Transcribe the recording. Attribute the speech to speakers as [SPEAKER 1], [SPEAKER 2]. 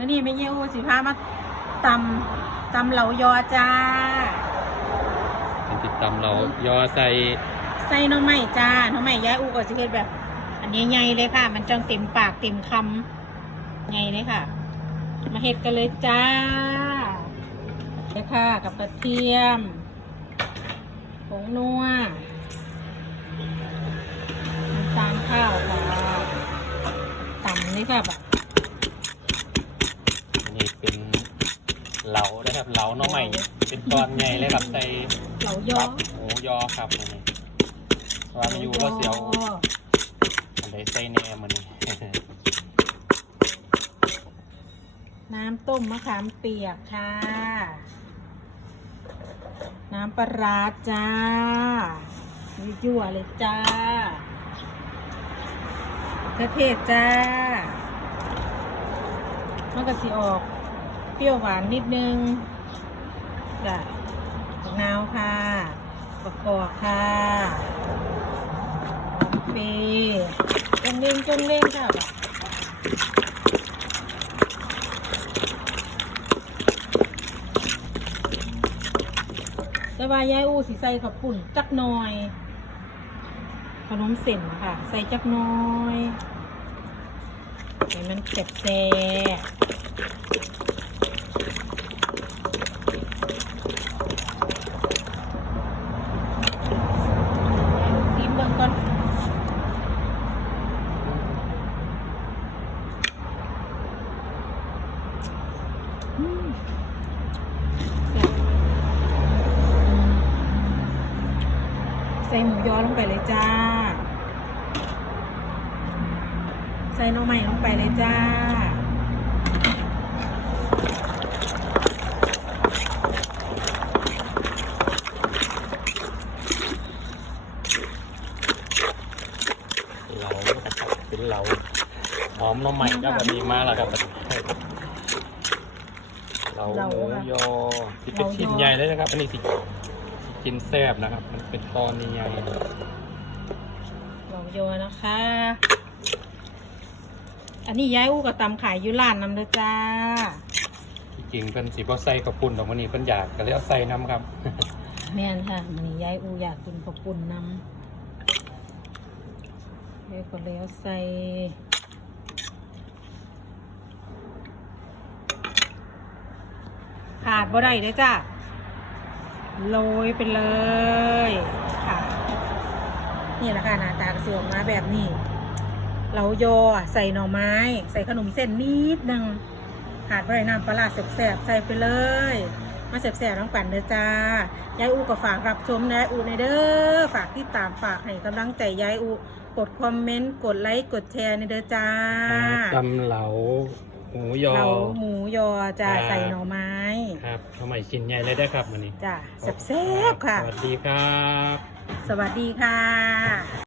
[SPEAKER 1] มื่อนี้ไม่เยี่ยวสิพามาตำตำเหลายอจ้า
[SPEAKER 2] เป็นติดตามเรายอใส่
[SPEAKER 1] ใส่หน้องใหม่จ้าหน้องใหม่ย้ายอูก็สิเฮ็ดแบบ อันใหญ่ๆเลยค่ะ มันจังเต็มปากเต็มคำใหญ่เลยค่ะ มาเฮ็ดกันเลยจ้าเลยค่ะ กับกระเทียมผงนัวน้ำตาลข้าวค่ะตำเลยค่ะแบบ
[SPEAKER 2] อันนี้เป็น เหลานะครับเหลาหน้องใหม่เป็นตอนใหญ่เลยครับใส่
[SPEAKER 1] เหลายอ
[SPEAKER 2] ครับหมูยอครับอันนี้ว่ามาอยู่ก็เสียวอันใดใส่แหนมมันนี่
[SPEAKER 1] น้ำต้มมะขามเปียกค่ะ น้ำปลาร้าจ้ายั่วๆเลยจ้ากระเทศจ้ามันก็สิออก เปรี้ยวหวานนิดนึงจ้ะผักนาวค่ะประกอบค่ะปย์จงเล่งจงเล่งค่ะแบบแต่ว่ายายอูสิใส่ขับปุ่นจักน่อย ขนมเส้นค่ะ ใส่จักน่อยให้มันแซ่บแซ่บซิมเบิ่งก่อนอืมแซ่บ ใส่หมูยอลงไปเลยจ้า ใส่หน้องใหม่ลงไปเลยจ้า
[SPEAKER 2] เหลานะครับเป็นเหลาหอมหน้องใหม่ก็แบบนี้มาแล้วครับเหลาหมูยอที่เป็นชิ้นใหญ่เลยนะครับ อันนี้สิ ชิ้นแซ่บนะครับ มันเป็นตอนใหญ่ๆ
[SPEAKER 1] หมูยอนะคะ อันนี้ย้ายอู้กับตำขายอยุร้านนำเลยจ้า
[SPEAKER 2] ที่จริงเป็นสีบ่ใส่กระปุ่นดอกมันนี่เป็นอยากก็เลยเอาใส่น้ำครับ
[SPEAKER 1] แม่นค่ะมันนี้ย้ายอู้อยากกินข้าวปุ้นนำเดี๋ยวก็แล้วใส่ขาดบ่ได้เลยจ้า โรยไปเลยค่ะ นี่แหละค่ะหน้าตากระเสือออกมาแบบนี้เราโยอใส่หน่อไม้ ใส่ขนมเส้นนิดนึงขาดไว้น้ำปลาร้าแสบๆใส่ไปเลย มาแสบๆน้องปั่นเด้อจ้ายายอูก็ฝากรับชมนะยายอูในเด้อฝากที่ตามฝากให้กำลังใจยายอูกดคอมเมนต์กดไลค์กดแชร์ในเด้อจ้า
[SPEAKER 2] ตำเหลาหมูยอ
[SPEAKER 1] เราหมูยอจ้า
[SPEAKER 2] ครับ
[SPEAKER 1] ใส่หน่อไม้
[SPEAKER 2] ครับทำไมชิ้นใหญ่เลยได้ครับมันนี่
[SPEAKER 1] จ้าแซ่บๆค่ะ
[SPEAKER 2] สวัสดีครับ
[SPEAKER 1] สวัสดีค่ะ